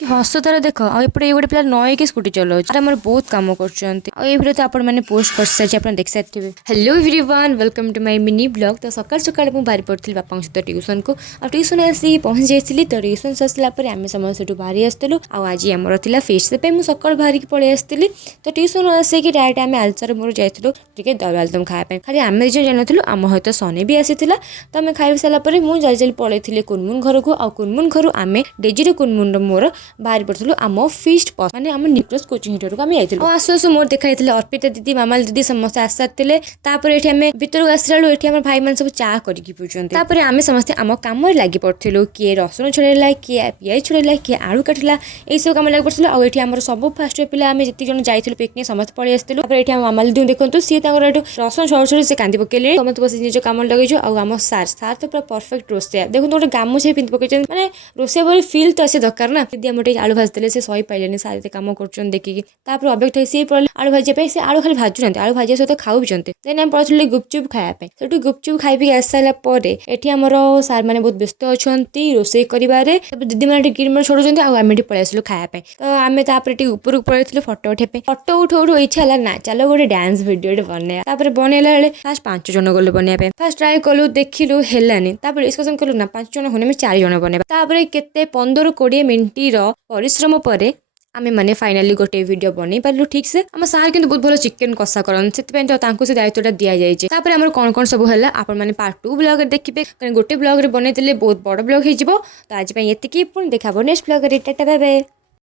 हसतार देख आउे गोटे पिला नईकि स्कूटी चलाऊँ आम बहुत कम कर तो आपने पोस्ट कर सारी आप देख सारे hello everyone welcome to my mini blog. तो सकाल सकाल मुझे बाहरी पड़ी बापा सहित ट्यूशन को ट्यूशन आसी पहुँच जाइली। तो ट्यूशन आसला आम समस्त बाहरी आसलु आज आमर था फेस्ट से मुझे सकाल बाहर पलि आसती। तो ट्यूशन आसिक डायरेक्ट आम आलचर मोर जाइलु टे दर आलुदम खायापी खाली आम दिज जान आम सहित सनी भी आसी तो आम खाई सारापर मुझे जल्दी जल्दी पलि कुनमुन घर को कुनमुन घर आम डेजी कुनमुन मोर बाहरी पड़ू आम फिस्ट माने आम निक्रोस कोचिंग सेंटर को आम जाइलु। आसु आसु मोर देखा अर्पिता दीदी मामाल दीदी समस्त आस सारे तापर ये आम भितर आसला ये भाई मैंने सब चा करके पीछे आम समस्त आम कम लगी पड़ू किए रसुण छड़ेला किए पिज छड़ेला किए आलू काटिला यही सब कम लगी पड़ू आम सब फास्ट पिला आम जितने जन जाइलु पिकनिक समस्त पलि आसलु। ये मामाल दीदी देखो सी रसुण छड़ छड़ से कांदी पकेले समस्त बस निज कम लगे आम सार सार तो पूरा परफेक्ट रोसैया देखो गोटे गामुछे पिंधि पकड़ मैंने रोसैया बोली फिल तो आसे दरकार ना दीदी आम आलू भाजते से सही पाइले सारे कम कर देखिकी अबेक्ट सी पड़े आलू भाजा से आलू खाली भाजुना आलू भाजा सहित खाऊ भी देन आम पड़े गुपचुप खायापी से गुपचुप खाई आस सारापर एमर सार मैंने बहुत व्यस्त अच्छा रोसे कर दीदी मैंने गिर छोड़ आम पलि आसलु खायापी। तो आम ऊपर पलि फटो उठाई फटो उठो उठो इच्छा है ना चलो गोटे डांस भिडियो बनया बनैला बेले फास्ट 5 जन गलु बनवाई फास्ट ट्राए कलु देखिलु हेलानी डिस्कसन कलु ना 5 जन होने 4 जन बनवा केते 15-20 मिनिट परिश्रम पर आमे माने फाइनाली गोटे वीडियो बनै पारलु ठीक से। आम सार किंतु बहुत भलो चिकेन कषा करन से से दायित्वटा दि जाइए। तापर आमर कौन कौन सब है आपण माने पार्ट 2 ब्लॉग देखिए गोटे ब्लॉग रे बनै देले बहुत बड़ ब्लॉग हो। तो आज ये पुणी देखा नेक्स्ट ब्लॉग रे टाटा बाय बाय।